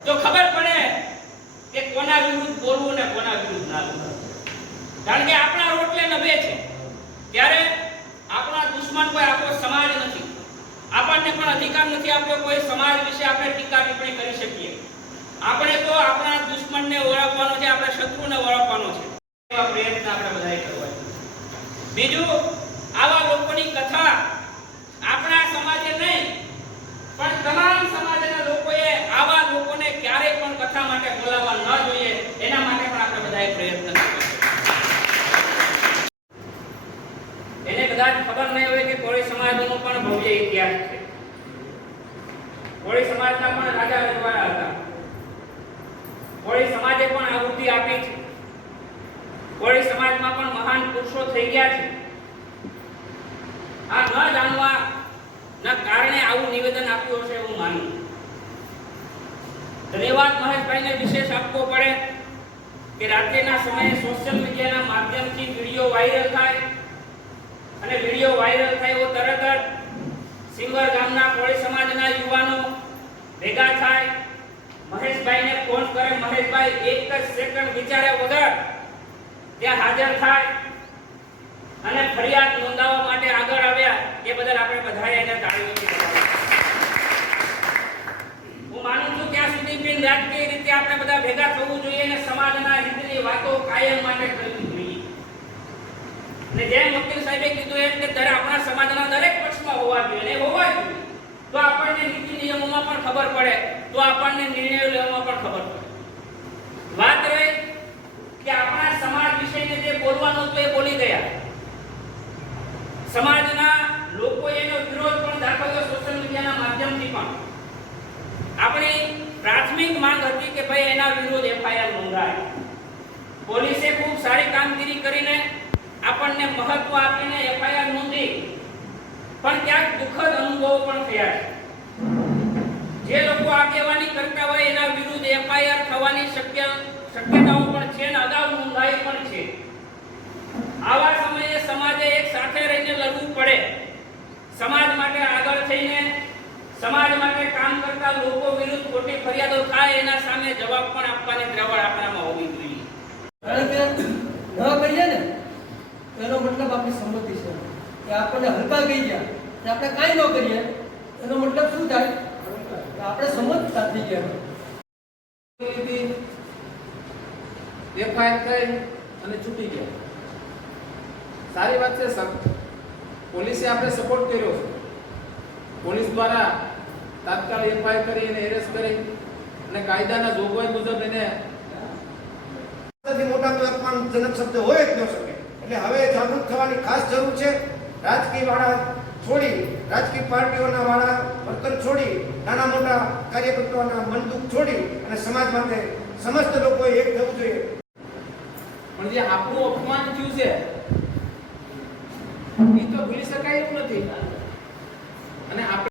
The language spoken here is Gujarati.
તો ખબર પડે કે કોના વિરુદ્ધ બોલવું ને કોના વિરુદ્ધ ના બોલવું. કારણ કે આપણા રોટલે નભે છે. ત્યારે આપણા દુશ્મન કોઈ આપણો સમાજ નથી. આપણને પણ અધિકાર નથી આપ્યો, કોઈ સમાજ વિશે આપણે ટીકા ટિપ્પણી કરી શકીએ. આપણે તો આપણા દુશ્મનને ઓળખવાનો છે, આપણા શત્રુને ઓળખવાનો છે. એવા પ્રયત્ન આપણે બધાએ કરવા બીજું આવા લોકોની કથા આપણા સમાજે નહીં પણ તમામ સમાજના લોકોએ આવા લોકોને ક્યારેય પણ કથા માટે બોલાવવા ન જોઈએ એના માટે પણ આપણે બધાએ પ્રયત્ન કરવો જોઈએ. એને કદાચ ખબર નહીં હોય કે કોળી સમાજનો પણ ભવ્ય ઇતિહાસ છે. કોળી સમાજના પણ રાજા રજવાડા હતા. કોળી સમાજે પણ આહુતિ આપી છે. કોળી સમાજમાં પણ મહાન પુરુષો થઈ ગયા છે. આ ન જાણવા ના કારણે આવું નિવેદન આપ્યું હશે એવું માનું. ધન્યવાદ મહેશભાઈને વિશેષ આપવો પડે કે રાત્રિના સમયે સોશિયલ મીડિયાના માધ્યમથી વીડિયો વાયરલ થાય અને વીડિયો વાયરલ થયો તરત જ સિંગર ગામના કોળી સમાજના યુવાનો ભેગા થાય. મહેશભાઈને ફોન કરે, મહેશભાઈ, એક જ સેકન્ડ વિચાર્યા વગર ત્યાં હાજર થાય. અને ફરિયાદ નોંધાવવા માટે આગળ આવ્યા. એ બદલ આપણે બધાએ એને તાળીઓથી. હું માનું છું ત્યાં સુધી બિન રાજકીય રીતે આપણે બધા ભેગા થવું જોઈએ અને સમાજના હિતની વાતો કાયમ માટે કરવી જોઈએ. અને જેમ વકીલ સાહેબે કીધું એમ કે દરેક આપણા સમાજના દરેક પક્ષમાં હોવા જોઈએ અને હોવા જોઈએ. તો આપણને નીતિ નિયમોમાં પણ ખબર પડે, તો આપણને નિર્ણયો લેવામાં પણ ખબર પડે. વાત રહે કે આપણા સમાજ વિશેને જે બોલવાનું તો એ બોલી ગયા. સમાજના લોકો એનો વિરોધ પણ દાખવ્યો સોશિયલ મીડિયાના માધ્યમથી પણ. આપણી પ્રાથમિક માંગ હતી કે ભાઈ એના વિરોધ એફઆઈઆર નોંધાય. પોલીસે ખૂબ સારી કામગીરી કરીને આપણને મહત્વ આપીને એફઆઈઆર નોંધી થયા છે. જે લોકો આગેવાની કરતા હોય એના વિરુદ્ધ એફઆઈઆર થવાની શક્ય શક્યતાઓ પણ છે અને અગાઉ નોંધાઈ પણ છે. આવા સમયે સમાજે એક સાથે રહીને લડવું પડે. સમાજ માટે આગળ થઈને, સમાજ માટે કામ કરતા લોકો વિરુદ્ધ ખોટી ફરિયાદો થાય એના સામે જવાબ પણ આપવાની દ્રવળ આપણામાં હોવી જોઈએ. કારણ કે ન કહીએ ને એનો મતલબ આપણી સંમતિ છે. કે આપણને હલકા કહી ગયા આપણે કાંઈ ન કરીએ. કે આપણે સંમત થઈ ગયા. એફઆઈઆર થઈ અને છૂટી ગયા. સારી વાત છે સર પોલીસે આપણે સપોર્ટ કર્યો પોલીસ દ્વારા તાત્કાલિક એફઆઈઆર કરી અને એરેસ્ટ કરી અને કાયદાના જોગવાઈ મુજબ એને મોટા તો અપમાનજનક શબ્દ હોય જ ન શકે. એટલે હવે જાગૃત થવાની ખાસ જરૂર છે. રાજકીય વાળા છોડી, રાજકીય પાર્ટીઓના વાળા વર્તન છોડી, નાના મોટા કાર્યકર્તાઓના મનદુખ છોડી અને સમાજ માટે સમસ્ત લોકોએ એક થવું જોઈએ. પણ જે આપણું અપમાન થયું છે એ તો ભૂલી શકાય એવું નથી. અને આપણે